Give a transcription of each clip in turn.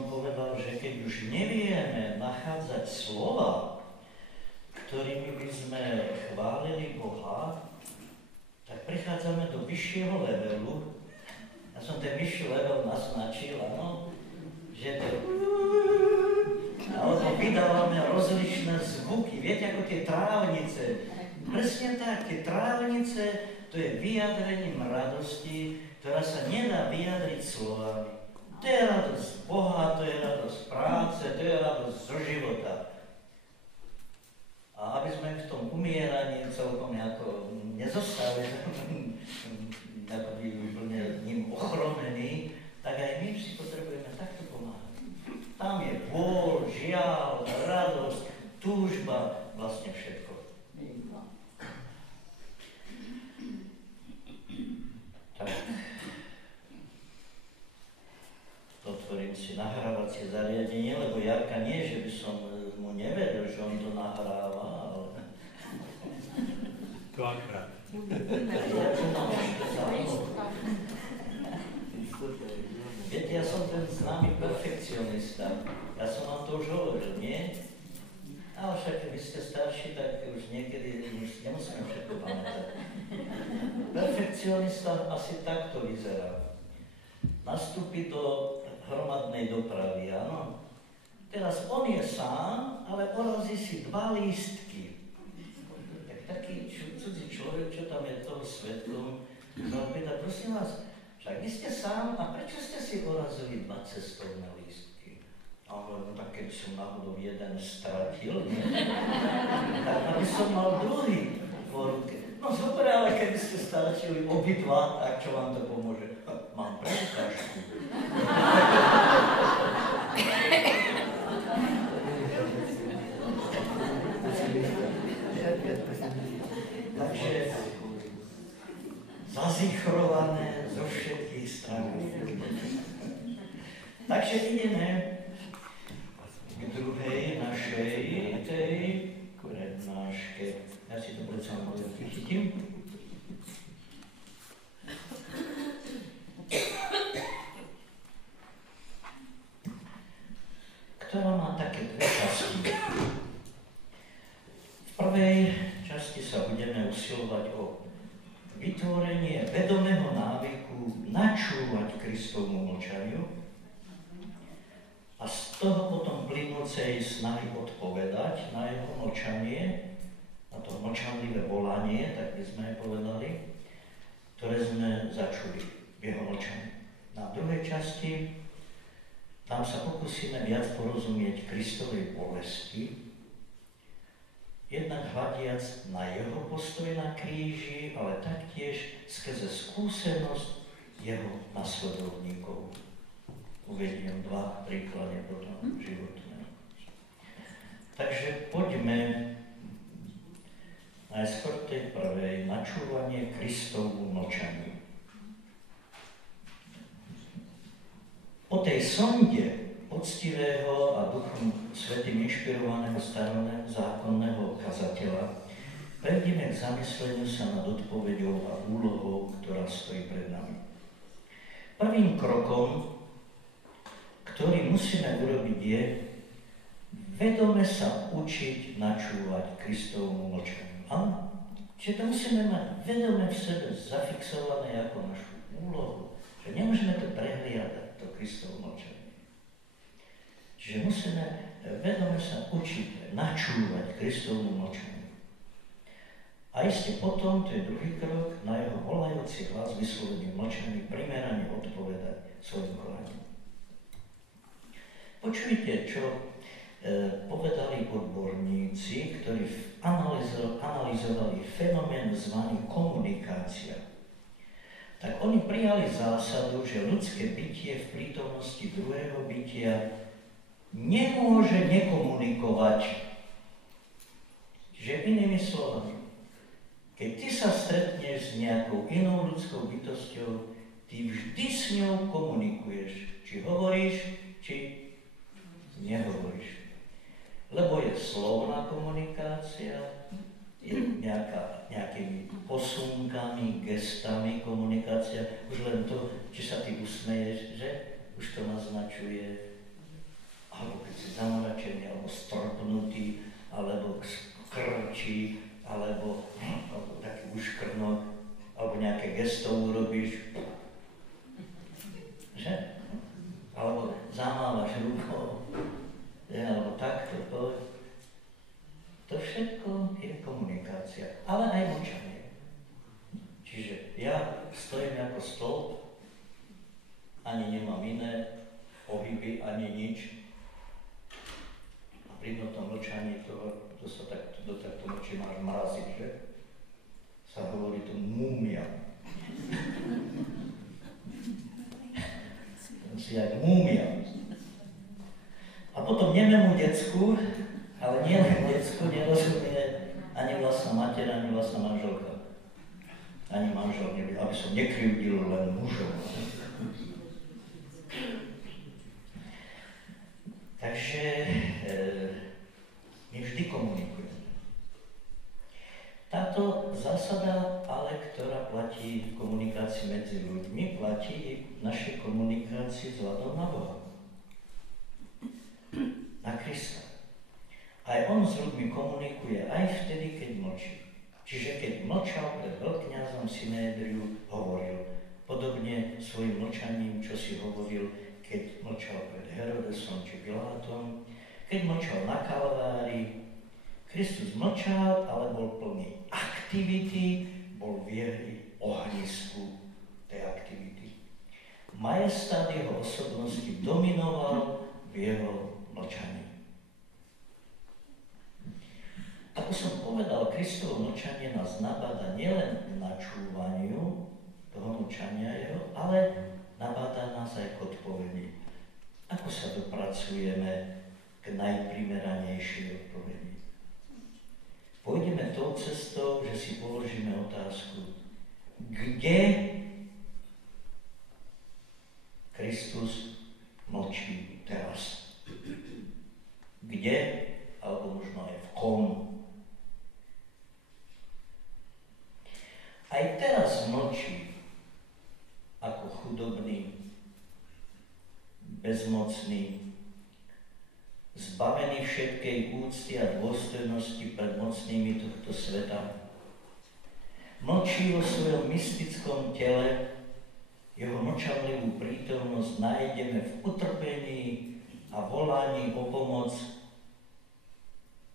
som povedal, že keď už nevieme nachádzať slova, ktorými by sme chválili Boha, tak prichádzame do vyššieho levelu. Ja som ten vyšší level naznačil, áno, že to alebo vydávame rozličné zvuky. Viete, ako tie trávnice. Presne tak, tie trávnice, to je vyjadrením radosti, ktorá sa nedá vyjadriť slovami. To je radosť Boha, to je radosť práce, to je radosť zo života. A aby sme v tom umieraní celkom nejako nezostali, ako by úplne ním ochromení, tak aj my si potrebujeme takto pomáhať. Tam je bôľ, žiaľ, radosť, túžba, vlastne všetko. Tak. Otvorím si nahrávacie zariadenie, lebo Jarka nie, že by som mu nevedel, že on to nahráva, ale... Dvakrát. Viete, ja som ten známy perfekcionista. Ja som vám to už hovoril, nie? Ale však, keď vy ste starší, tak už niekedy už nemusíme všetko pamätať. Perfekcionista asi takto vyzerá. Nastúpi do hromadnej dopravy, áno. Teraz on je sám, ale porazí si 2 lístky. Tak taký cudzí človek, čo tam je toho svetkom, zapýta, prosím vás, však vy ste sám, a prečo ste si porazili 2 cestovné lístky? A on hovorí, no tak keby som náhodou jeden stratil, nie? Tak aby som mal druhý vo ruke. No super, ale keby ste stratili obidva, tak čo vám to pomôže? Mám preukážku. Takže zazichrované zo všetkých strán. Takže ideme k druhej našej tej prednáške. Ja si to predsa vychytím. Ktorá má také 2 časti. V prvej časti sa budeme usilovať o vytvorenie vedomého návyku načúvať Kristovmu mlčaniu a z toho potom plynúcej snahy odpovedať na jeho mlčanie, na to mlčanlivé volanie, tak by sme aj povedali, ktoré sme začuli v jeho mlčaní. Na druhej časti tam sa pokúsime viac porozumieť Kristovej bolesti, jednak hľadiac na jeho postoj na kríži, ale taktiež skrze skúsenosť jeho nasledovníkov. Uvediem 2 príklady potom životné. Takže poďme najskôr tej prvej, načúvanie Kristovmu mlčaniu. Po tej sonde poctivého a Duchom Svätým inšpirovaného starozákonného kazateľa prejdeme k zamysleniu sa nad odpoveďou a úlohou, ktorá stojí pred nami. Prvým krokom, ktorý musíme urobiť, je vedome sa učiť načúvať Kristovmu mlčaniu. Áno? Čiže to musíme mať vedome v sebe zafixované ako našu úlohu, že nemôžeme to prehliadať, to Kristovo mlčanie. Čiže musíme vedome sa učiť načúvať Kristovmu mlčaniu. A iste potom, to je druhý krok, na jeho volajúci hlas vyslovený mlčaní primerane odpovedať svojim konaním. Počujte, čo povedali odborníci, ktorí analyzovali fenomén zvaný komunikácia. Tak oni prijali zásadu, že ľudské bytie v prítomnosti druhého bytia nemôže nekomunikovať. Čiže inými slovami, keď ty sa stretneš s nejakou inou ľudskou bytosťou, ty vždy s ňou komunikuješ. Či hovoríš, či nehovoríš. Lebo je slovná komunikácia, je nejakými posunkami, gestami komunikácia. Už len to, či sa ty usmeješ, že už to naznačuje, zamávaš rukou, alebo takto, to všetko je komunikácia, ale aj mlčanie. Čiže ja stojím ako stĺp, ani nemám iné pohyby, ani nič. A pri tom mlčaní to sa do takto mlčí máš mraziť, že? Sa hovorí tu múmia. Si jak múmia. A potom nemému decku, ale nie len decku, nerozumie ani vlastná mater, ani vlastná manželka. Ani manžel, aby som nekryvdil len mužov. Takže my vždy komunikujeme. Táto zásada, ale ktorá platí v komunikácii medzi ľuďmi, platí i v našej komunikácii vzhľadom na Boha. Na Krista. Aj on s ľuďmi komunikuje aj vtedy, keď mlčí. Čiže keď mlčal pred veľkňazom Synédriu, hovoril. Podobne svojim mlčaním, čo si hovoril, keď mlčal pred Herodesom či Pilátom, keď mlčal na Kalvárii. Kristus mlčal, ale bol plný aktivity, bol v jeho ohnisku tej aktivity. Majestát jeho osobnosti dominoval v jeho mlčaní. Ako som povedal, Kristovo mlčanie nás nabáda nielen k načúvaniu toho mlčania jeho, ale nabáda nás aj k odpovedi. Ako sa dopracujeme k najprimeranejšej odpovedi? Pôjdeme tou cestou, že si položíme otázku, kde Kristus mlčí teraz? Kde, alebo možno aj v kom? Aj teraz mlčí ako chudobný, bezmocný, zbavený všetkej úcty a dôstojnosti pred mocnými tohto sveta. Mlčí vo svojom mystickom tele, jeho mlčanlivú prítomnosť nájdeme v utrpení a volaní o pomoc,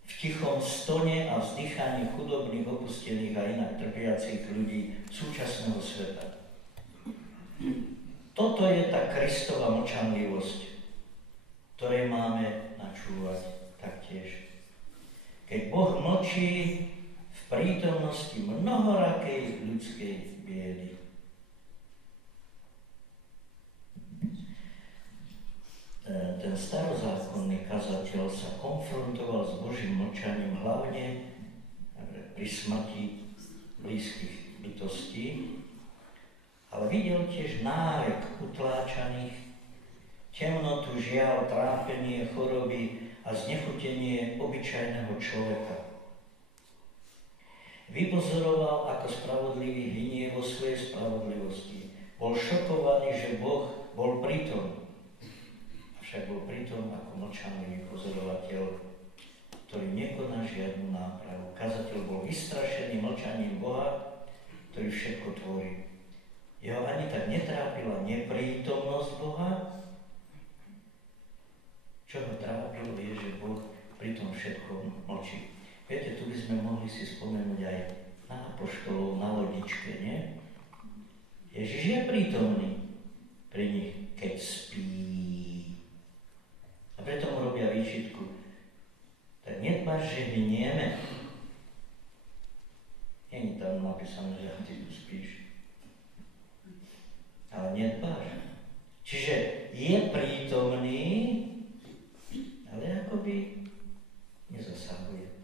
v tichom stone a vzdychaní chudobných, opustených a inak trpiacich ľudí súčasného sveta. Toto je tá Kristova mlčanlivosť, ktorej máme načúvať taktiež. Keď Boh mlčí v prítomnosti mnohorakej ľudskej biedy. Ten starozákonný kazateľ sa konfrontoval s Božím mlčaním hlavne pri smrti blízkych bytostí, ale videl tiež nárek utláčaných, temnotu, žiaľ, trápenie, choroby a znechutenie obyčajného človeka. Vypozoroval, ako spravodlivý hynie vo svojej spravodlivosti. Bol šokovaný, že Boh bol pritom. Však bol pritom ako mlčanlivý pozorovateľ, ktorý nekoná žiadnu nápravu. Kazateľ bol vystrašený mlčaním Boha, ktorý všetko tvorí. Jeho ani tak netrápila neprítomnosť Boha, čo ho trápilo, je, že Boh pri tom všetkom mlčí. Viete, tu by sme mohli si spomenúť aj na apoštolov na lodičke, nie? Ježiš je prítomný pri nich, keď spí. A preto mu robia výčitku. Tak nedbáš, že hynieme. Nie je tam napísané, že ty tu spíš. Ale nedbáš. Čiže je prítomný, ale akoby nezasahuje.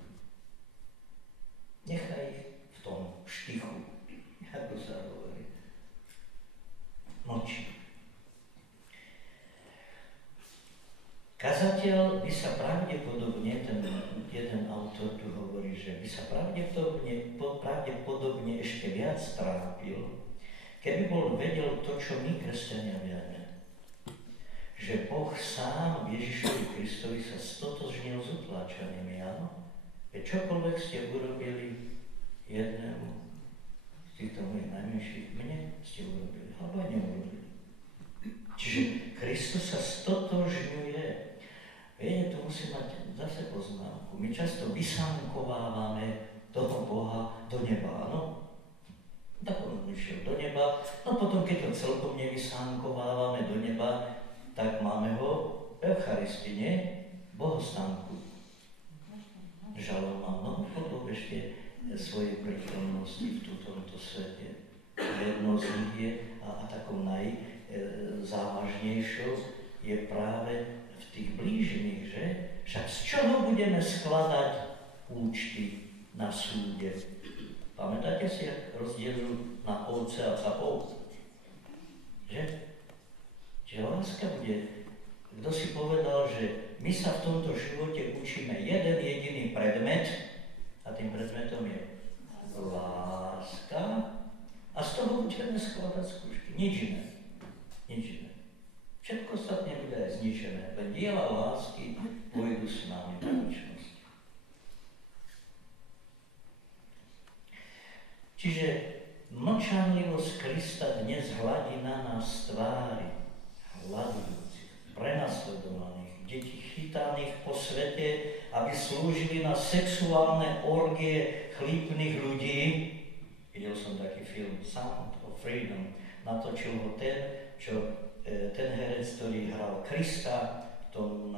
Nechaj ich v tom štichu, ako sa hovorí. Mlčí. Kazateľ by sa pravdepodobne, ten jeden autor tu hovorí, že by sa pravdepodobne ešte viac trápil, keby bol vedel to, čo my, kresťania, vieme. Že Boh sám Ježišovi Kristovi sa stotožnil s utláčanými, áno? Veď čokoľvek ste urobili jednému z týchto mojich najmenších, mne ste urobili, alebo aj neurobili. Čiže Kristus sa stotožňuje snať zase poznámku. My často vysánkovávame toho Boha do neba, áno? Tak on išiel do neba, no potom keď ho celkom nevysánkovávame do neba, tak máme ho v Eucharistii, nie? Bohostánku. Žalom má mnoho podob ešte svojej prítomnosti v tomto svete. Jedno z nich je, a takou najzávažnejšou, je práve v tých blížnych, že? Však z čoho budeme skladať účty na súde? Pamätáte si, jak rozdielujú na ovce a capov? Že? Čiže láska bude. Kto si povedal, že my sa v tomto živote učíme jeden jediný predmet a tým predmetom je láska a z toho budeme skladať skúšky. Nič iné. Nič iné. Všetko ostatné bude aj zničené, len diela lásky pôjdu s nami na večnosť. Čiže mlčanlivosť Krista dnes hladí na nás tvári, hľadujúcich, prenasledovaných, detí chytaných po svete, aby slúžili na sexuálne orgie chlípnych ľudí. Videl som taký film Sound of Freedom, natočil ho ten herec, ktorý hral Krista v tom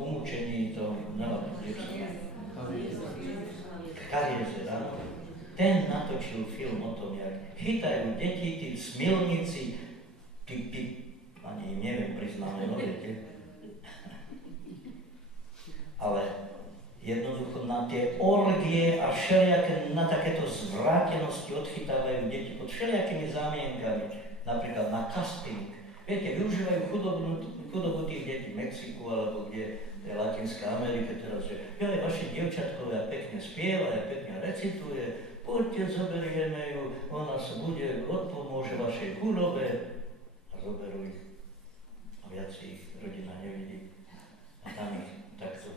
umúčení, kariéze, áno. Ten natočil film o tom, jak chytajú deti, tí smilníci, ani neviem priznáme, no viete. Ale jednoducho na tie orgie a všelijaké, na takéto zvrátenosti odchytávajú deti pod všelijakými zámienkami, napríklad na casting. Viete, využívajú chudobu tých detí v Mexiku alebo kde je Latinská Amerika teraz, že vaše dievčatko pekne spieva, pekne recituje, poďte, zoberieme ju, ona sa odpomôže vašej chudobe a zoberú ich a viac ich rodina nevidí. A tam ich takto.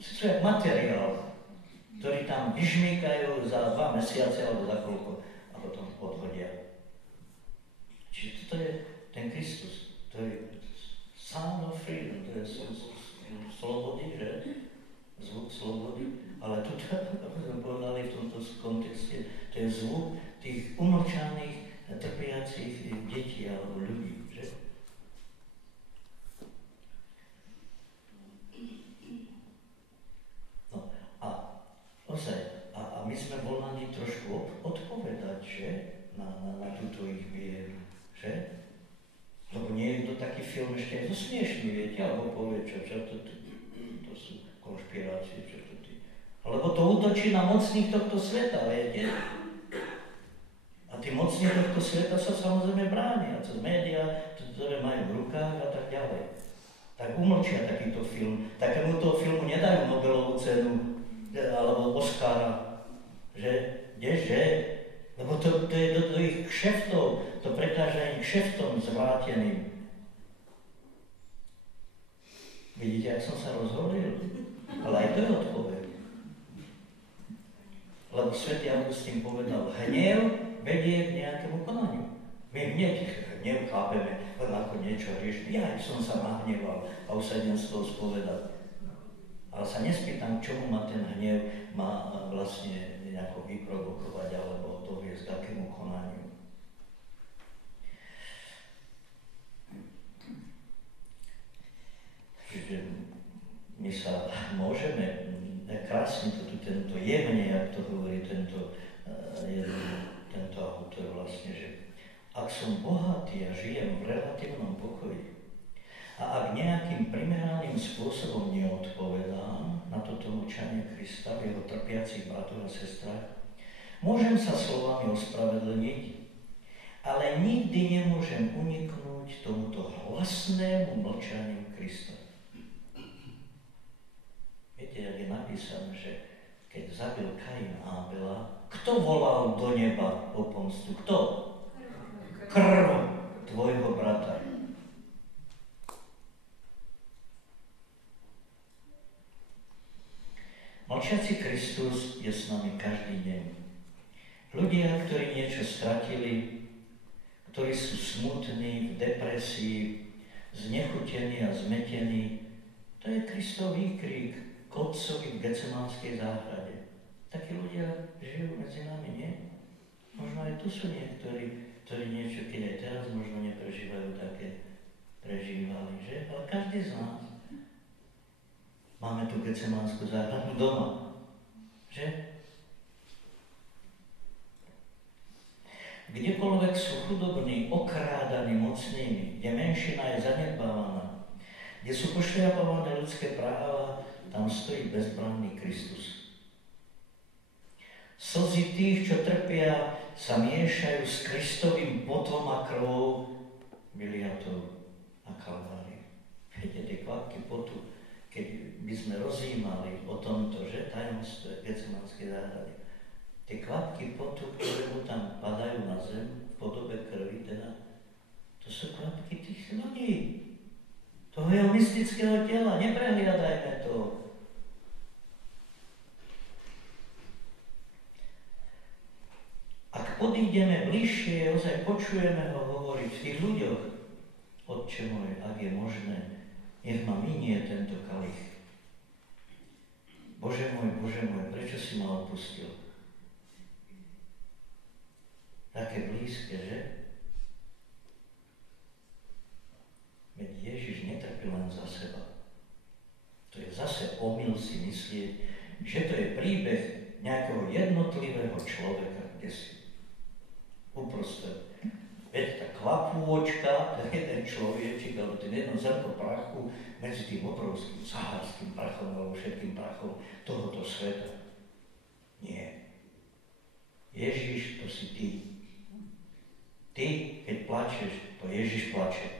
To je materiál, ktorý tam vyžmýkajú za 2 mesiace alebo za koľko a potom odhodia. Čiže toto je ten Kristus, to je Sound of Freedom, to je slobody, že? Zvuk slobody, ale tu sme povedali v tomto kontexte, to je zvuk tých umlčaných, trpiacich detí alebo ľudí, že? No a ozaj, a my sme volaní trošku odpovedať, že? Na túto ich vieru, že? Lebo niekto taký film ešte aj zosmiešný, viete, alebo povie, čo to sú konšpirácie, čo to ty. Lebo to útočí na mocných tohto sveta, viete. A tí mocní tohto sveta sa samozrejme bránia cez médiá, ktoré majú v rukách a tak ďalej. Tak umlčia takýto film. Takémuto filmu nedajú Nobelovú cenu alebo Oscara, že? Kdeže? Lebo to je do ich kšeftov, to prekáža im kšeftom zvráteným. Vidíte, jak som sa rozhodil? Ale aj to je odpoveď. Lebo svätý Augustín povedal, hnev vedie k nejakému konaniu. My hnev chápeme, len ako niečo riešime. Ja som sa nahneval a už sa idem z toho spovedať. Ale sa nespýtam, čomu ma ten hnev má vlastne nejako vyprovokovať alebo doviesť k akému konaniu. Čiže my sa môžeme, krásne to tu tento jemne, jak to hovorí tento autor vlastne, že ak som bohatý a žijem v relatívnom pokoji a ak nejakým primeraným spôsobom neodpovedám na toto mlčanie Krista v jeho trpiacich bratoch a sestrách, môžem sa slovami ospravedlniť, ale nikdy nemôžem uniknúť tomuto hlasnému mlčaniu Krista. Viete, jak je napísané, že keď zabil Kain Ábela, kto volal do neba o pomstu? Kto? Krv tvojho brata. Mlčiaci Kristus je s nami každý deň. Ľudia, ktorí niečo stratili, ktorí sú smutní, v depresii, znechutení a zmetení, To je Kristov výkrik k Otcovi v Getsemanskej záhrade. Takí ľudia žijú medzi nami, nie? Možno aj tu sú niektorí, ktorí niečo, keď aj teraz možno neprežívajú také, prežívali, že? Ale každý z nás máme tu Getsemanskú záhradu doma, že? Kdekoľvek sú chudobní, okrádaní mocnými, kde menšina je zanedbávaná, kde sú pošliapávané ľudské práva, tam stojí bezbranný Kristus. Slzy tých, čo trpia, sa miešajú s Kristovým potom a krvou miliatov na Kalvárii. Viete, tie kvapky potu, keď by sme rozjímali o tomto, že tajomstve Getsemanskej záhrady, tie kvapky potu, ktoré mu tam padajú na zem v podobe krvi, teda, to sú kvapky tých ľudí, toho jeho mystického tela, neprehliadajme to. Ak odídeme bližšie, ozaj počujeme ho hovoriť v tých ľuďoch, Otče môj, ak je možné, nech ma minie tento kalich. Bože môj, prečo si ma opustil? Také blízke, že? Veď Ježiš netrpí len za seba. To je zase omyl si myslieť, že to je príbeh nejakého jednotlivého človeka, kde si uprostred. Veď tá kvapôčka, to je jeden človečik, alebo ten jedno zrnko prachu medzi tým obrovským sahárským prachom alebo všetkým prachom tohoto sveta. Nie. Ježiš, to si ty. Ty, keď plačeš, to Ježiš plače.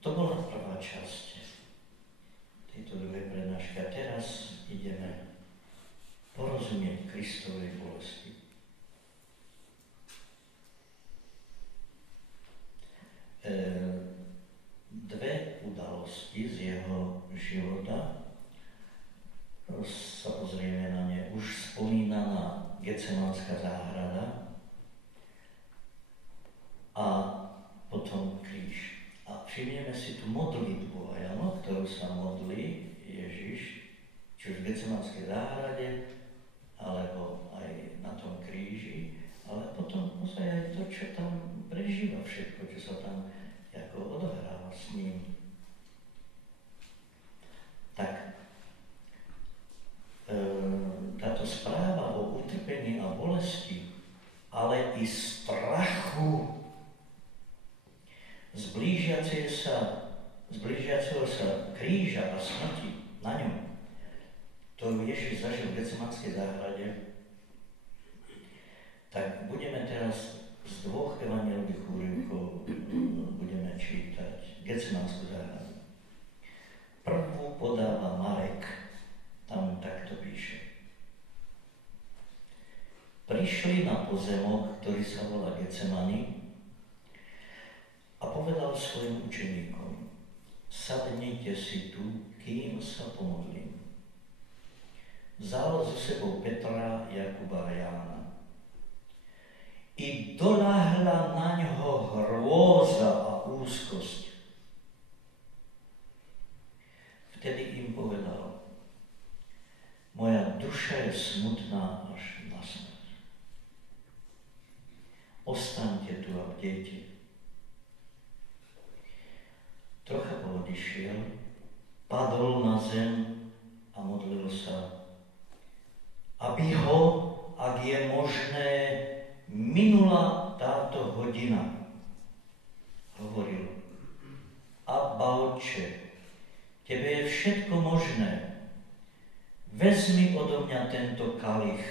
To bola prvá časť tejto druhej prednášky. A teraz ideme porozumieť Kristovej bolesti. Dve udalosti z jeho života sa pozrieme na ne. Už spomínaná Getsemanská záhrada a potom kríž. A všimneme si tú modlitbu, ktorú sa modlí Ježiš, či už v Getsemanskej záhrade, alebo aj na tom kríži, ale potom aj to, čo tam prežíva všetko, čo sa tam ako odohráva s ním. Tak, táto správa o utrpení a bolesti, ale i strachu z blížiaceho sa kríža a smrti na ňom, ktorú Ježiš zažil v Getsemanskej záhrade, tak budeme teraz z dvoch evanjeliových úryvkov budeme čítať Getsemanskú záhradu. Prvú podáva Marek, tam takto píše. Prišli na pozemok, ktorý sa volá Getsemani, a povedal svojim učeníkom, sadnite si tu, kým sa pomodlím. Vzal so sebou Petra, Jakuba a Jána. I doľahla na ňoho hrôza a úzkosť. Vtedy im povedal, moja duša je smutná až na smrť. Ostaňte tu a bdejte. Trocha odišiel, padol na zem a modlil sa, aby ho, ak je možné, minula táto hodina. Hovoril, Abba, Otče, tebe je všetko možné, vezmi odo mňa tento kalich,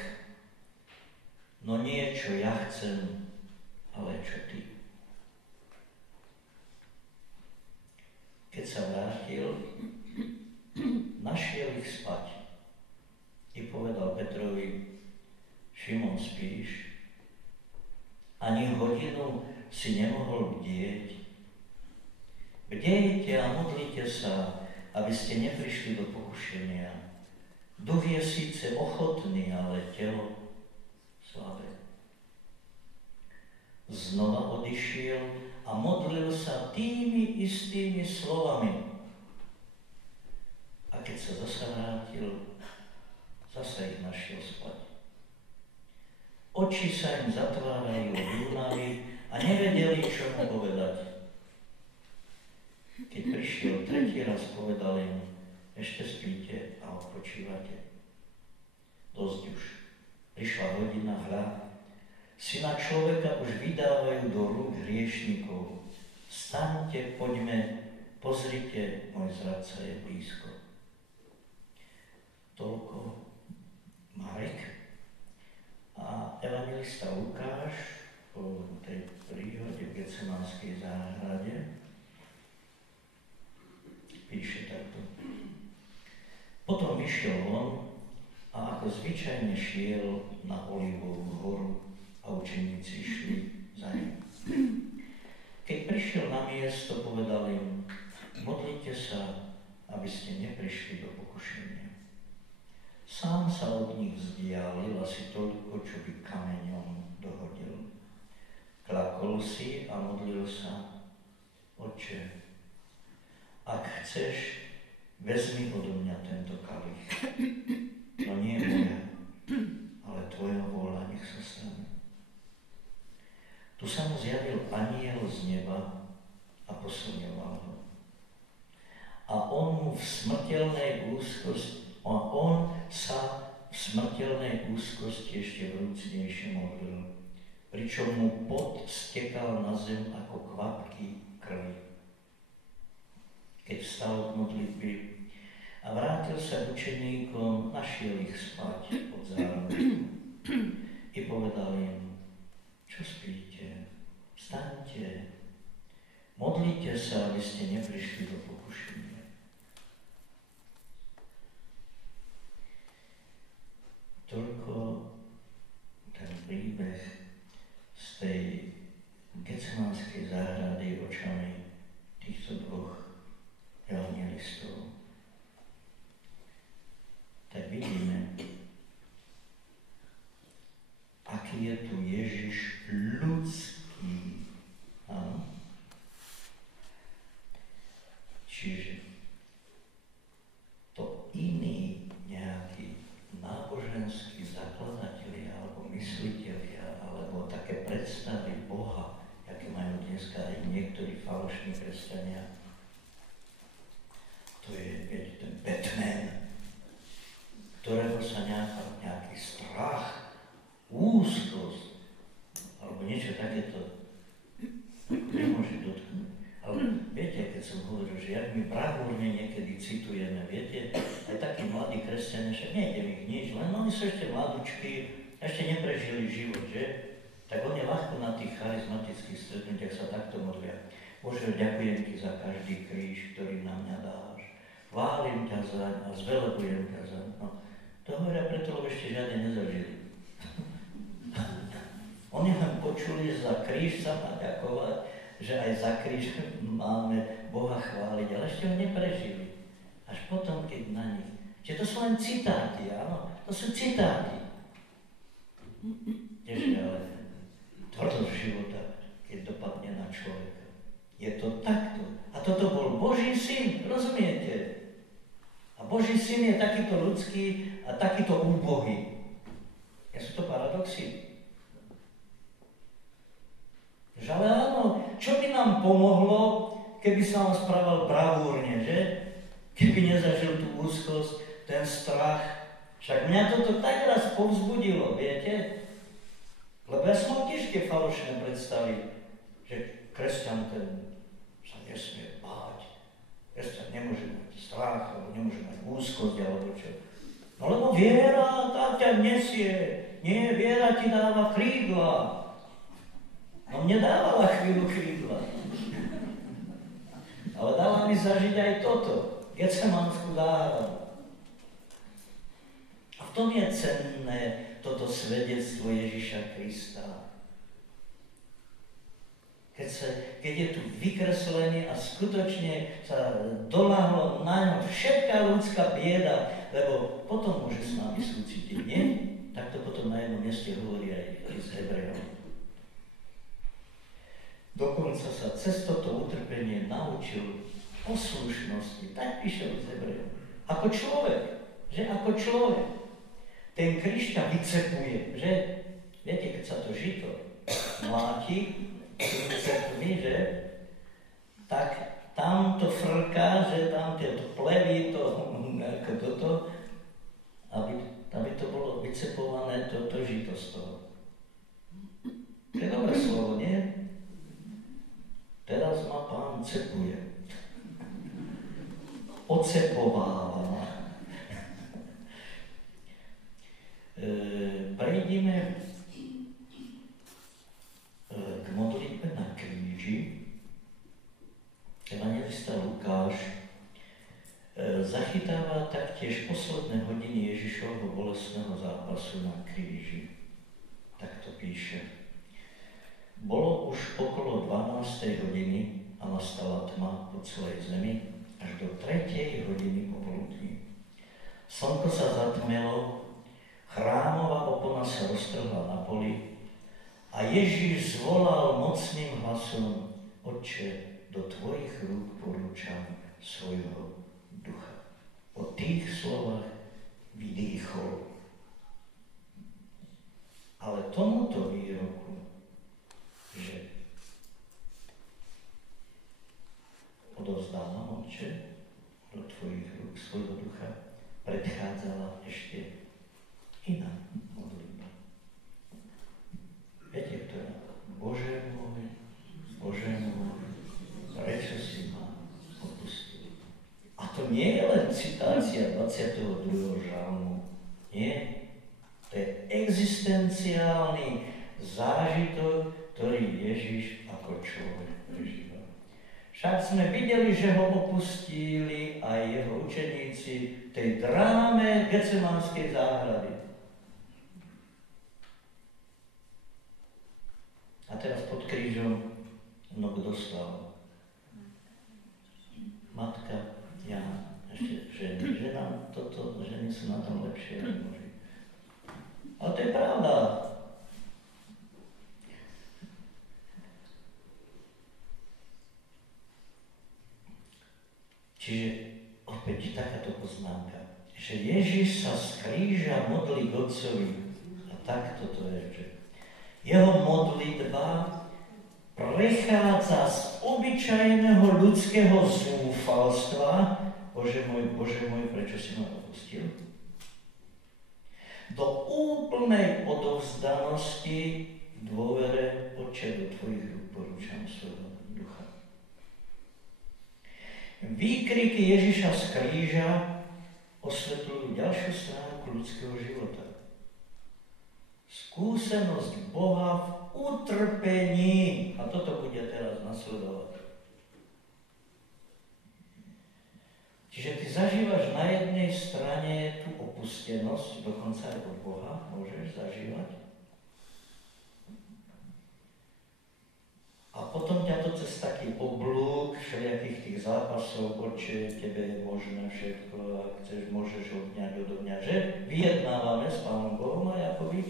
no nie čo ja chcem, ale čo ty. Keď sa vrátil, našiel ich spať i povedal Petrovi, Šimon, spíš? Ani hodinu si nemohol bdieť. Bdejte a modlite sa, aby ste neprišli do pokušenia. Duch je síce ochotný, ale telo slabé. znova odišiel a modlil sa tými istými slovami. A keď sa zasa vrátil, zasa ich našiel spať. Oči sa im zatvárajú od únavy a nevedeli, čo mu povedať. Keď prišiel tretí raz, povedal im, ešte spíte a odpočívate. Dosť už. Prišla hodina, hľa. Syna človeka už vydávajú do rúk hriešnikov. Staňte, poďme, pozrite, môj zradca je blízko. Toľko Marek a evangelista Lukáš po tej príhode v Getsemanskej záhrade píše takto. Potom vyšiel von a ako zvyčajne šiel na Olivovú horu a učeníci šli za ním. Keď prišiel na miesto, povedal im, modlite sa, aby ste neprišli do pokušenia. Sám sa od nich vzdialil asi toľko, čo by kameňom dohodil. Klakol si a modlil sa, Otče, ak chceš, vezmi odo mňa tento kalich. No nie moja, ale tvoja vôľa nech sa stane. Tu sa mu zjavil anjel z neba a posilňoval ho. A on sa v smrteľnej úzkosti ešte vrúcnejšie modlil, pričom mu pot stekal na zem ako kvapky krvi. Keď vstal od modlitby a vrátil sa k učeníkom, našiel ich spať od zárodku. I povedal im, čo spíte, vstaňte, modlite sa, aby ste neprišli do pokušenia. Toľko ten príbeh z tej Getsemanskej záhrady očami týchto dvoch evangelistov. Tak vidíme, aký je tu Ježiš ľudský. Áno. Čiže to iní nejakí náboženskí zakladatelia alebo myslitelia alebo také predstavy Boha, aké majú dneska aj niektorí falošní kresťania. To je ten Batman, ktorého sa nejaký strach, úzkosť alebo niečo takéto nemôže dotknúť. Ale viete, keď som hovoril, že jak my bravúrne niekedy citujeme, viete, aj takí mladí kresťania, však nejde ich nič, len oni sú ešte mladúčky, ešte neprežili život, že? Tak oni ľahko na tých charizmatických stretnutiach sa takto modlia. Bože, ďakujem ti za každý kríž, ktorý na mňa dáš. Chválim ťa zaň a zvelebujem ťa zaň. No, to hovoria preto, lebo ešte žiadne nezažili. Oni len počuli, že za kríž sa má ďakovať, že aj za kríž máme Boha chváliť, ale ešte ho neprežili. Až potom, keď na nich. Čiže to sú len citáty, áno? To sú citáty. Kdeže ale tvrdosť života, keď dopadne na človeka. Je to takto. A toto bol Boží syn, rozumiete? A Boží syn je takýto ľudský a takýto úbohý. Sú to paradoxy? Že ale áno, čo by nám pomohlo, keby sa on správal bravúrne, že? Keby nezažil tú úzkosť, ten strach. Však mňa toto tak raz povzbudilo, viete? Lebo ja som mal tiež tie falošné predstavy, že kresťan ten sa nesmie báť. Kresťan nemôže mať strach, alebo nemôže mať úzkosť, alebo čo. No lebo viera, tá ťa nesie. Nie, viera ti dáva krídla. No mne dávala chvíľu krídla. Ale dala mi zažiť aj toto, Getsemanskú záhradu. A v tom je cenné toto svedectvo Ježiša Krista. Keď je tu vykreslený a skutočne sa doľahlo na ňo všetká ľudská bieda, lebo potom môže s nami súcitiť, nie? Tak to potom na jednom mieste hovorí aj z Hebrejom. Dokonca sa cez toto utrpenie naučil poslušnosti. Tak píše z Hebrejom. Ako človek. Že ako človek. Ten kríž ťa vycepuje. Že? Viete, keď sa to žito mláti, vycepuje, že? Tak tam to frká, že tam to pleví, to ako toto, aby to bolo vycepované toto žito z toho. To je dobré slovo, nie? Teraz ma Pán cepuje. Ocepováva. Prejdime k modlitbe na kríži. Evangelista Lukáš zachytáva taktiež posledné hodiny Ježišovho bolestného zápasu na kríži. Tak to píše. Bolo už okolo 12. hodiny a nastala tma po celej zemi až do 3. hodiny popoludní. Slnko sa zatmelo, chrámová opona sa roztrhla na poli a Ježiš zvolal mocným hlasom: Otče, do tvojich rúk porúčam svojho ducha. Po tých slovách vydýchol. Ale tomuto výroku, že odovzdávam, Otče, do tvojich rúk svojho ducha, predchádzala ešte iná modlitba. Viete, kto je? Bože môj, prečo si ma opustil? A to nie je len citácia 22. žalmu. Nie. To je existenciálny zážitok, ktorý Ježiš ako človek prežíval. Však sme videli, že ho opustili aj jeho učeníci v tej dráme Getsemanskej záhrady. A teraz pod krížom, no kto stál? Matka Jana, ešte ženy. Ženy sú na tom lepšie ako muži. Ale to je pravda. Čiže opäť takáto poznámka, že Ježiš sa z kríža modlí k Otcovi. A takto to je, že jeho modlitba prechádza z obyčajného ľudského zúfalstva, Bože môj, prečo si ma opustil? Do úplnej odovzdanosti v dôvere, Otče, do tvojich rúk porúčam svojho ducha. Výkriky Ježiša z kríža osvetľujú ďalšiu stránku ľudského života. Skúsenosť Boha v utrpení. A toto bude teraz nasledovať. Čiže ty zažívaš na jednej strane tú opustenosť, dokonca aj od Boha môžeš zažívať. A potom ťa to cez taký oblúk všelijakých tých zápasov, Otče, tebe je možné všetko, ak chceš, môžeš odňať odo mňa, že? Vyjednávame s Pánom Bohom a Jakovi.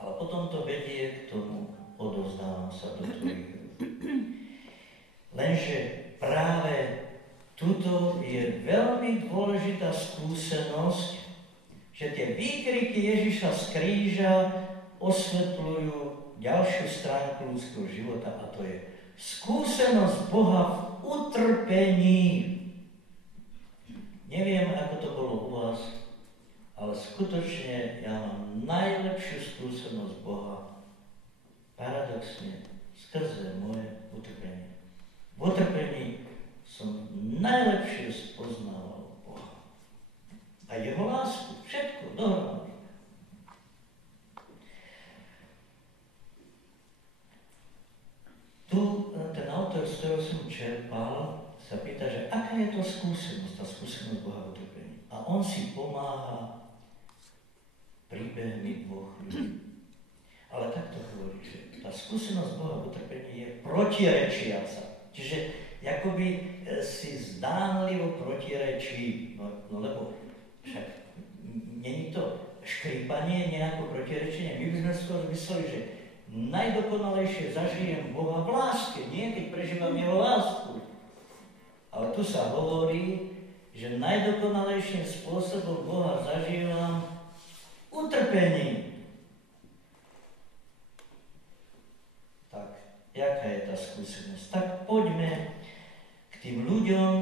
Ale potom to vedie k tomu, odovzdávam sa do tvojich rúk. Lenže práve tuto je veľmi dôležitá skúsenosť, že tie výkriky Ježiša z kríža osvetľujú ďalšiu stránku ľudského života, a to je skúsenosť Boha v utrpení. Neviem, ako to bolo u vás, ale skutočne ja mám najlepšiu skúsenosť Boha paradoxne skrze moje utrpenie. V utrpení som najlepšie spoznával Boha. A jeho lásku, všetko dohromady. Tu ten autor, z ktorého som čerpal, sa pýta, že aká je to skúsenosť, tá skúsenosť Boha v utrpení. A on si pomáha príbehmi dvoch ľudí. Ale takto hovorí, že tá skúsenosť Boha v utrpení je protirečiaca. Čiže akoby si zdánlivo protirečí, no lebo však není to škrípanie nejako protirečenie. My by sme skôr mysleli, že najdokonalejšie zažijem Boha v láske, nie keď prežívam jeho lásku. Ale tu sa hovorí, že najdokonalejším spôsobom Boha zažívam utrpení. Tak, jaká je tá skúsenosť? Tak poďme k tým ľuďom,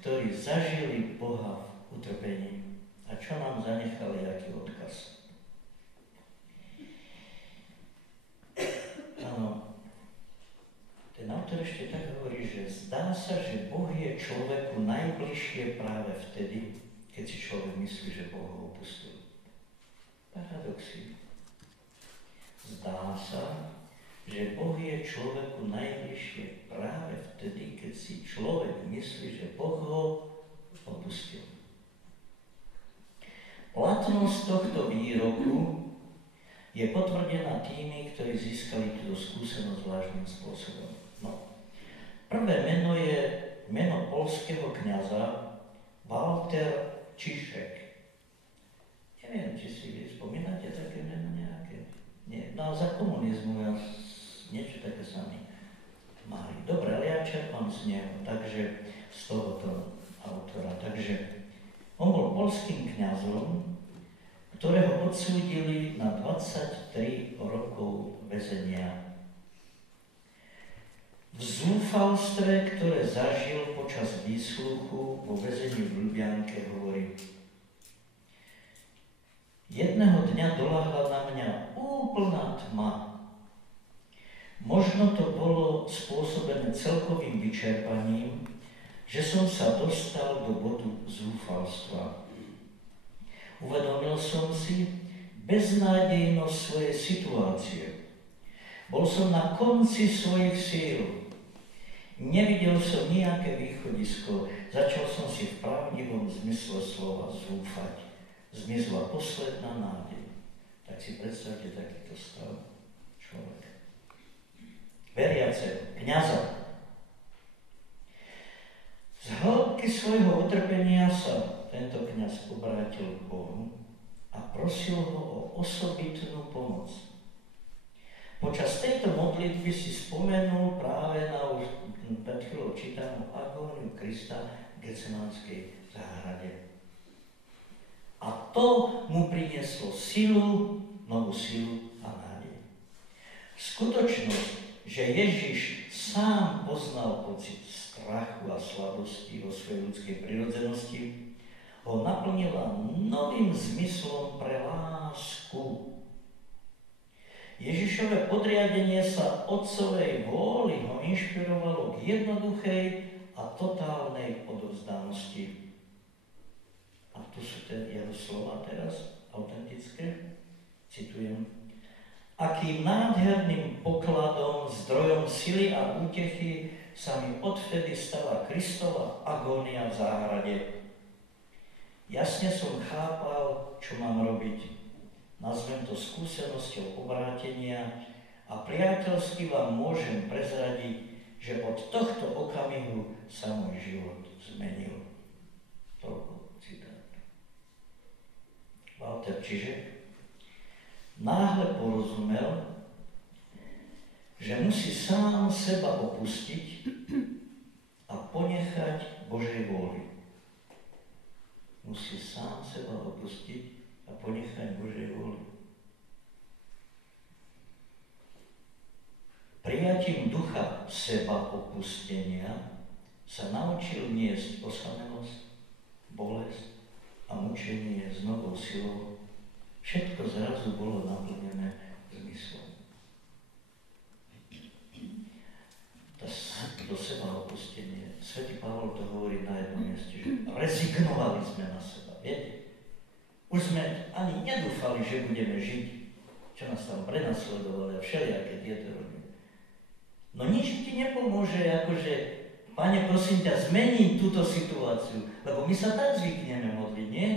ktorí zažili Boha v utrpení. A čo nám zanechali, aký odkaz? Áno, ten autor ešte tak hovorí, že zdá sa, že Boh je človeku najbližšie práve vtedy, keď si človek myslí, že Boh ho opustil. Paradoxy. Zdá sa, že Boh je človeku najbližšie práve vtedy, keď si človek myslí, že Boh ho opustil. Platnosť tohto výroku je potvrdená tými, ktorí získali túto skúsenosť zvláštnym spôsobom. No. Prvé meno je meno poľského kňaza Walter Čišek. Neviem, či si spomínate také meno nejaké? Nie, no za komunizmu ja niečo také sami mali. Dobre, ale ja čerpám z neho, takže z tohoto autora. Takže on bol poľským kňazom, ktorého odsúdili na 23 rokov väzenia. V zúfalstve, ktoré zažil počas výsluchu vo väzení v Ľubianke, hovorí: jedného dňa doľahla na mňa úplná tma. Možno to bolo spôsobené celkovým vyčerpaním, že som sa dostal do bodu zúfalstva. Uvedomil som si beznádejnosť svojej situácie. Bol som na konci svojich síl. Nevidel som nejaké východisko. Začal som si v pravdivom zmysle slova zúfať. Zmizla posledná nádej. Tak si predstavte takýto stav človeka. Veriaceho, kňaza. Z hĺbky svojho utrpenia sa tento kňaz obrátil k Bohu a prosil ho o osobitnú pomoc. Počas tejto modlitby si spomenul práve na už pred chvíľou čítanú agóniu Krista v Getsemanskej záhrade. A to mu prinieslo silu, novú silu a nádej. Skutočnosť, že Ježiš sám poznal pocit strachu a slabosti vo svojej ľudskej prirodzenosti, ho naplnila novým zmyslom pre lásku. Ježišové podriadenie sa Otcovej vôli ho inšpirovalo k jednoduchej a totálnej odovzdanosti. A tu sú jeho slova teraz autentické, citujem: akým nádherným pokladom, zdrojom sily a útechy sa mi odvtedy stala Kristova agónia v záhrade. Jasne som chápal, čo mám robiť. Nazvem to skúsenosťou obrátenia a priateľsky vám môžem prezradiť, že od tohto okamihu sa môj život zmenil. Toľko citát. Walter Čižek náhle porozumel, že musí sám seba opustiť a ponechať Božej vôli. Musí sám seba opustiť a ponechať Božej vôli. Prijatím ducha seba opustenia sa naučil niesť osamelosť, bolesť a mučenie s novou silou. Všetko zrazu bolo naplnené zmyslom. To seba opustenie. Svätý Pavol to hovorí na jednom mieste, že rezignovali sme na seba. Viete? Už sme ani nedúfali, že budeme žiť, čo nás tam prenasledovali a všelijaké tieto robili. No nič ti nepomôže, akože, Pane, prosím ťa, zmení túto situáciu, lebo my sa tak zvykneme modliť, nie?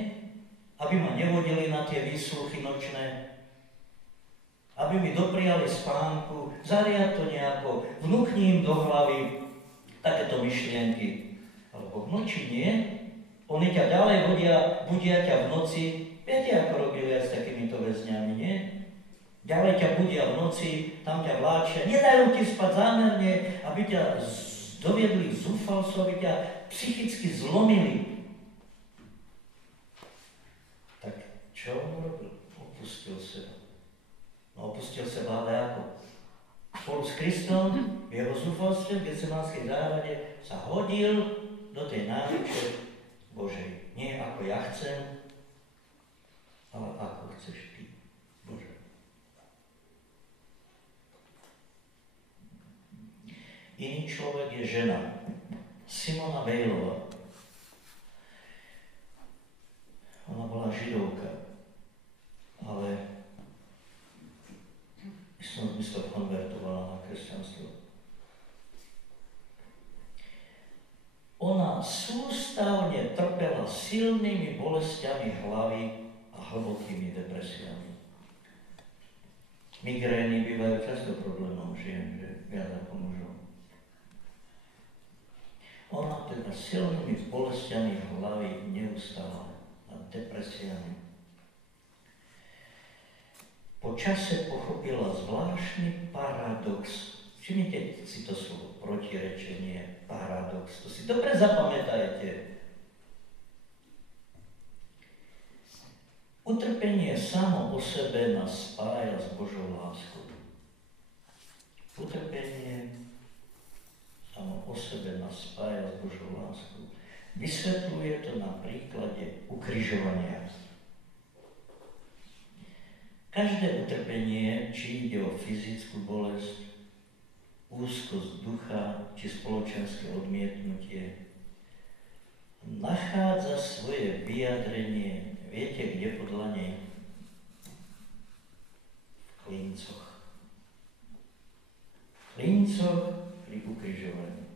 Aby ma nevodili na tie výsluchy nočné, aby mi dopriali spánku, zariad to nejako, vnúkni im do hlavy takéto myšlienky. Alebo v noči nie, oni ťa ďalej budia ťa v noci. Viete, ako robili aj s takýmito väzňami, nie? Ďalej ťa budia v noci, tam ťa vláčia, nedajú ti spať zámerne, aby ťa doviedli k zúfalstvu, aby ťa psychicky zlomili. Tak čo on robil? Opustil seba. No opustil seba, ale ako? Spolu s Kristom v jeho zúfalstve v Getsemanskej záhrade sa hodil do tej náruče Božej. Nie ako ja chcem, ale ako chceš ty, Bože. Iný človek je žena, Simona Vejlová. Ona bola židovka, ale v istom zmysle konvertovala na kresťanstvo. Ona sústavne trpela silnými bolestiami hlavy a hlbokými depresiami. Migrény bývajú často problémom žien, že viac ako mužov. Ona teda silnými bolestiami hlavy neustále a depresiami. Po čase pochopila zvláštny paradox. Všimnite si to slovo, protirečenie, paradox. To si dobre zapamätajte. Utrpenie samo o sebe nás spája s Božou láskou. Utrpenie samo o sebe nás spája s Božou láskou. Vysvetľuje to na príklade ukrižovania. Každé utrpenie, či ide o fyzickú bolesť, úzkosť ducha, či spoločenské odmietnutie, nachádza svoje vyjadrenie, viete, kde podľa nej? V klincoch. V klincoch pri ukrižovaní.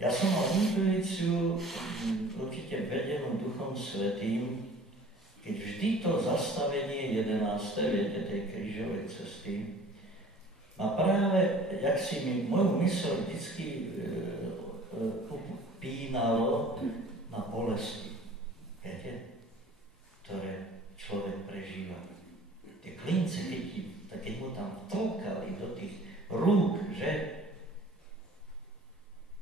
Ja som mal intuíciu, určite vedenú Duchom Svätým, keď vždy to zastavenie 11. viete, tej krížovej cesty, a práve, jak si mi moju mysl vždycky upínalo na bolesti, viete, ktoré človek prežíva. Tie klince, keď mu tam vtlkali do tých rúk, že?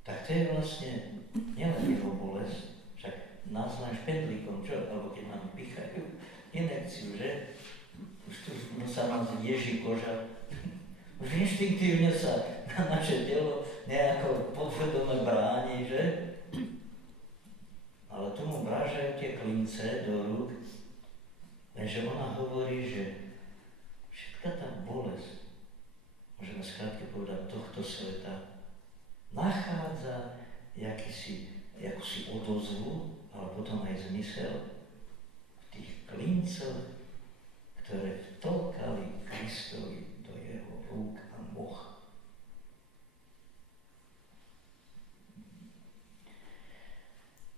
Tak to je vlastne nielen jeho bolesť, však nás len špendlíkom, čo? Alebo keď nám pichajú inekciu, že? Už tu sa nám zježí koža. Už inštinktívne sa na naše telo nejako podvedome bráni, že? Ale tomu vrážajú tie klince do rúk, lenže ona hovorí, že všetka tá bolesť, môžeme skrátke povedať, tohto sveta, nachádza jakúsi odozvu, ale potom aj zmysel v tých klincoch, ktoré vtolkali Kristovi do jeho rúk a moh.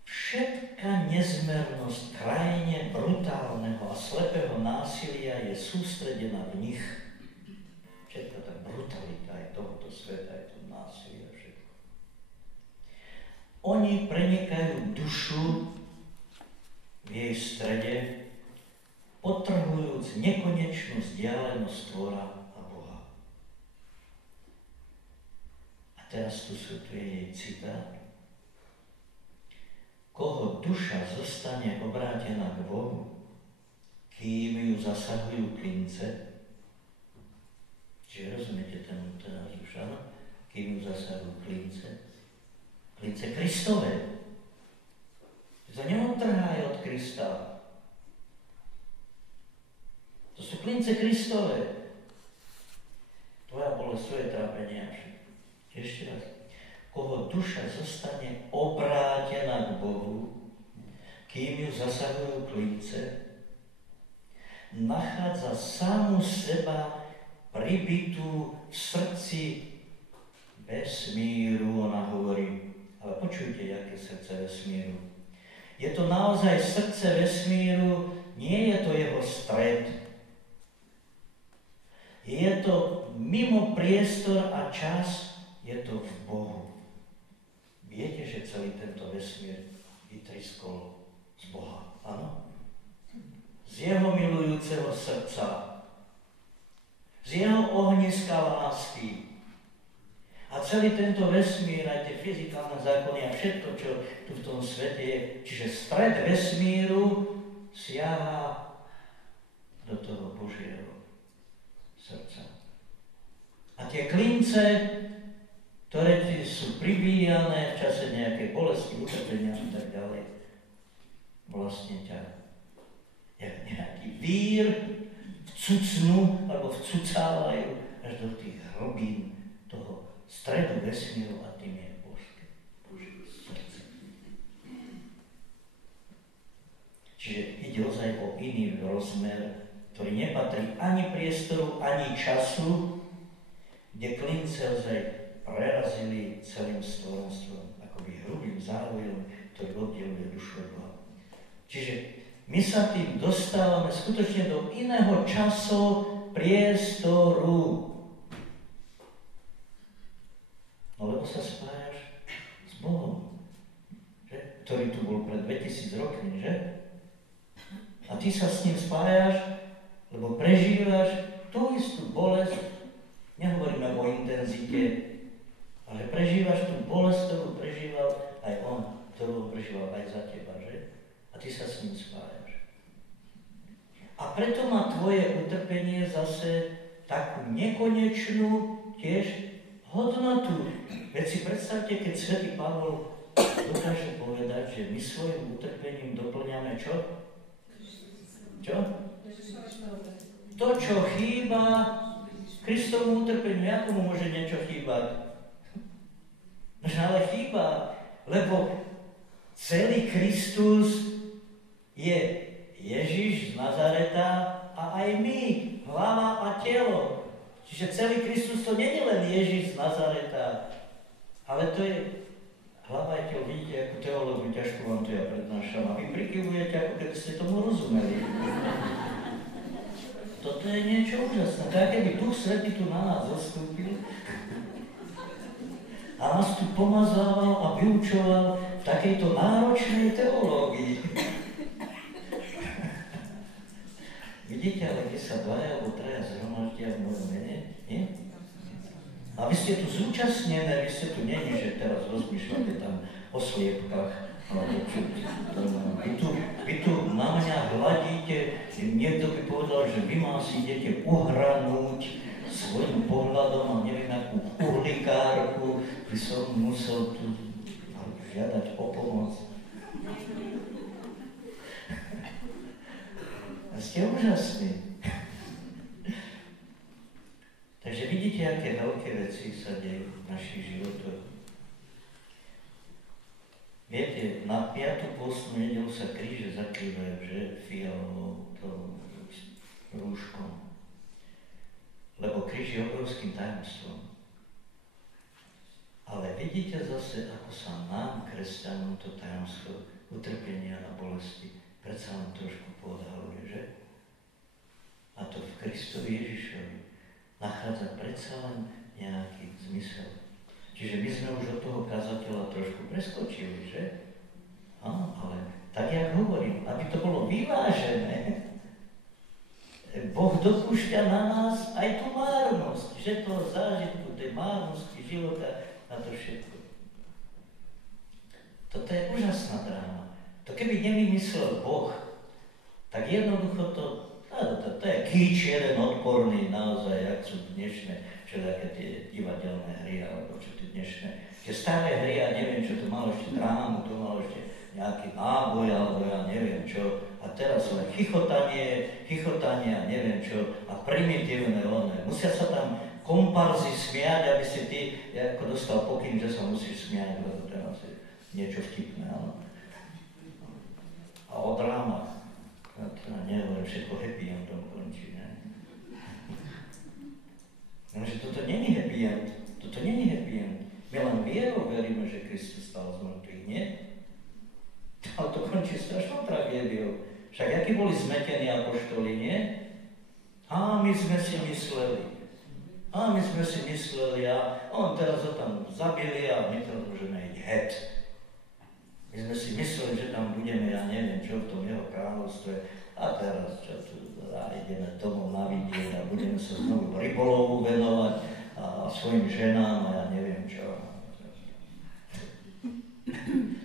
Všetka nezmernosť krajne brutálneho a slepého násilia je sústredená v nich. Všetka tá brutalita aj tohoto sveta, aj to násilie, všetko. Oni prenikajú dušu v jej strede, potrhujúc nekonečnú vzdialenosť tvora a Boha. A teraz tu je jej citát. Koho duša zostane obrátená k Bohu, kým ju zasahujú klince, čiže rozumiete ten duša, kým ju zasahujú klince Kristové. To neodtrhá od Krista. To sú klince Kristové. Tvoja bolesť, svoje trápenia. Ešte raz. Koho duša zostane obrátená k Bohu, kým ju zasahujú klince, nachádza samu seba pribitú v srdci vesmíru, ona hovorí. Ale počujte, aké srdce vesmíru. Je to naozaj srdce vesmíru, nie je to jeho stred. Je to mimo priestor a čas, je to v Bohu. Viete, že celý tento vesmír vytriskol z Boha, áno? Z z jeho milujúceho srdca, z jeho ohniska lásky. A celý tento vesmír, aj tie fyzikálne zákony a všetko, čo tu v tom svete je, čiže stred vesmíru siaha do toho Božieho srdca. A tie klince, ktoré ti sú pribíjané v čase nejakej bolesti, utrpenia a tak ďalej, vlastne ťa jak nejaký vír vcucnú alebo vcucávajú až do tých hlbín toho stredu vesmíru a tým je Božie srdce. Čiže ide ozaj o iný rozmer, ktorý nepatrí ani priestoru, ani času, kde klince ozaj prerazili celým stvorenstvom, akoby hrubým závojom, ktorý oddeluje dušu od Boha. Čiže my sa tým dostávame skutočne do iného časopriestoru. No lebo sa spájaš s Bohom, že? Ktorý tu bol pred 2000 rokmi, že? A ty sa s ním spájaš, lebo prežívaš tú istú bolesť, nehovoríme o intenzite, ale prežívaš tú bolesť, ktorú prežíval aj on, ktorú prežíval aj za teba, že? A ty sa s ním spájaš. A preto má tvoje utrpenie zase takú nekonečnú tiež hodnotu. Veď si predstavte, keď svätý Pavol dokáže povedať, že my svojim utrpením doplňame čo? Čo? To, čo chýba Kristovu utrpeniu, ako mu môže niečo chýbať? No ale chýba, lebo celý Kristus je Ježiš z Nazareta a aj my, hlava a telo. Čiže celý Kristus to nie je len Ježiš z Nazareta, ale to je hlava a telo. Vidíte, ako teológu ťažko vám to ja prednášam a vy prikyvujete, ako keby ste tomu rozumeli. Toto je niečo úžasné. Tak keby Duch Svätý tu na nás zostúpil a nás tu pomazával a vyučoval v takejto náročnej teológii. Vidíte, ale keď sa dvaja alebo traja zhromaždia v mojom mene, nie? A vy ste tu zúčastnené, vy ste tu není, že teraz rozmýšľate tam o sliepkach, vy tu na mňa hľadíte, niekto by povedal, že vy ma si idete uhranúť svojím pohľadom a neviem, akú uhlikárku by som musel tu žiadať o pomoc. A ste úžasní. Takže vidíte, aké veľké veci sa dejú v našich životoch. Viete, na 5. postnú nedeľu sa kríže zakrývajú, že fialovou rúškom. Lebo kríž je obrovským tajomstvom. Ale vidíte zase, ako sa nám, kresťanom, to tajomstvo utrpenia a bolesti predsa len trošku podhaluje, že? A to v Kristovi Ježišovi nachádza predsa len nejaký zmysel. Čiže my sme už od toho kazateľa trošku preskočili, že? Áno, ale tak, jak hovorím, aby to bolo vyvážené, Boh dopúšťa na nás aj tú márnosť, že toho zážitku, tej márnosti života na to všetko. Toto je úžasná dráma. To keby nevymyslel Boh, tak jednoducho to je kýč jeden odporný naozaj, jak sú dnešné všelijaké tie divadelné hry, alebo čo tie dnešné. Tie staré hry, ja neviem, čo to malo ešte drámu, to malo ešte nejaký náboj, alebo ja neviem čo. A teraz len chichotanie a neviem čo. A primitívne one. Musia sa tam komparzy smiať, aby si ty ako dostal pokyn, že sa musíš smiať, lebo teraz je niečo vtipné, áno. A o drámach. Ja nehovorím, všetko happy endom končí, ne? Lenže toto není happy end. Toto není happy end. My len vierou veríme, že Kristus stal z mŕtvych, nie? Ale to končí strašnou tragédiou. Však akí boli zmetení apoštoli, nie? A my sme si mysleli. A on teraz ho tam zabili a my teraz môžeme ísť het. My sme si mysleli, že tam budeme, ja neviem čo, v tom jeho kráľovstve A teraz čo tu, ideme domov na vidiek a budeme sa znovu rybolovu venovať a svojim ženám a ja neviem čo.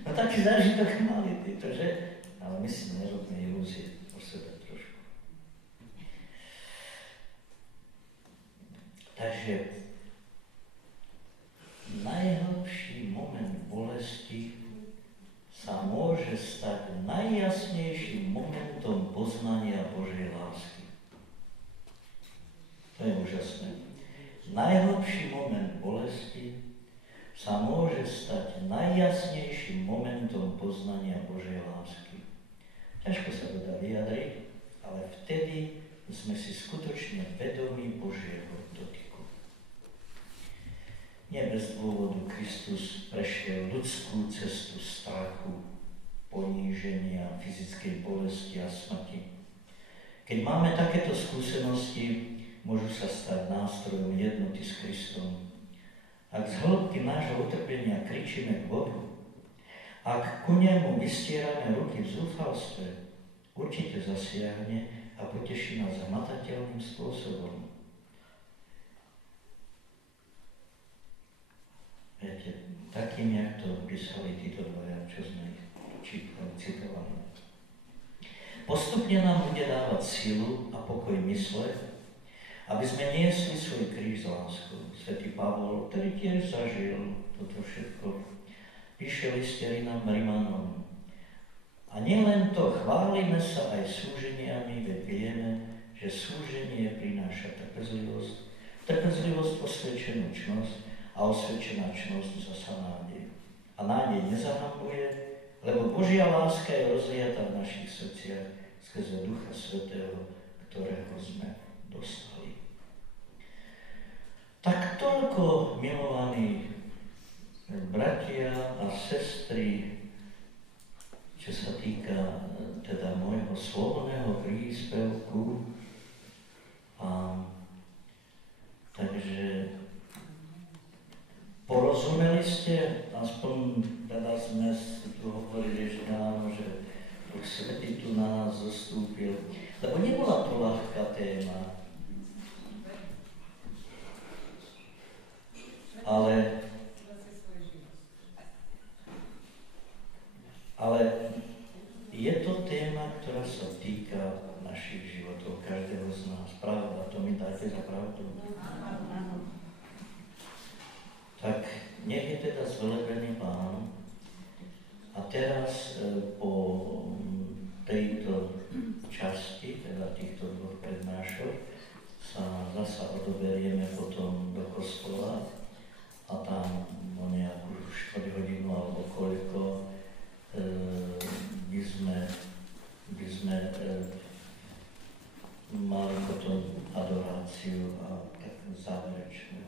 No taký zážitok mali títo, že? Ale my si nerobíme ilúzie o sebe trošku. Takže najhlbší moment bolesti sa môže stať najjasnejším momentom poznania Božej lásky. To je úžasné. Najhlbší moment bolesti sa môže stať najjasnejším momentom poznania Božej lásky. Ťažko sa to dá vyjadriť, ale vtedy sme si skutočne vedomí Božieho dotyku. Nie bez dôvodu Kristus prešiel ľudskú cestu strachu, poníženia, fyzickej bolesti a smrti. Keď máme takéto skúsenosti, môžu sa stať nástrojom jednoty s Kristom. Ak z hĺbky nášho utrpenia kričíme k Bohu, ak ku nemu vystierame ruky v zúfalstve, určite zasiahne a poteší nás hmatateľným spôsobom. Viete, takým, jak to písali títo dvaja, čo sme ich citovali. Postupne nám bude dávať silu a pokoj mysle, aby sme niesli svoj kríž s láskou. Svätý Pavol, ktorý tiež zažil toto všetko, píše liste Rimanom. A nielen to, chválime sa aj súženiami, veď vieme, že súženie prináša trpezlivosť, trpezlivosť osvedčenú čnosť, a osvedčená čnosť zasa nádej. A nádej nezahambuje, lebo Božia láska je rozliatá v našich srdciach skrze Ducha Svätého, ktorého sme dostali. Tak toľko, milovaní bratia a sestry, čo sa týka teda môjho slovného príspevku. Takže porozumeli ste, aspoň teda sme tu hovorili, že áno, že Duch Svätý tu na nás zostúpil, lebo nebola to ľahká téma. Ale je to téma, ktorá sa týka našich životov, každého z nás. Pravda, to mi dáte za pravdu. Tak nech je teda zvelebený Pán. A teraz po tejto časti, teda týchto dvoch prednášok, sa zasa odoberieme potom do kostola a tam o nejakú 4 hodinu alebo koľko by sme mali potom adoráciu a takú záverečnú.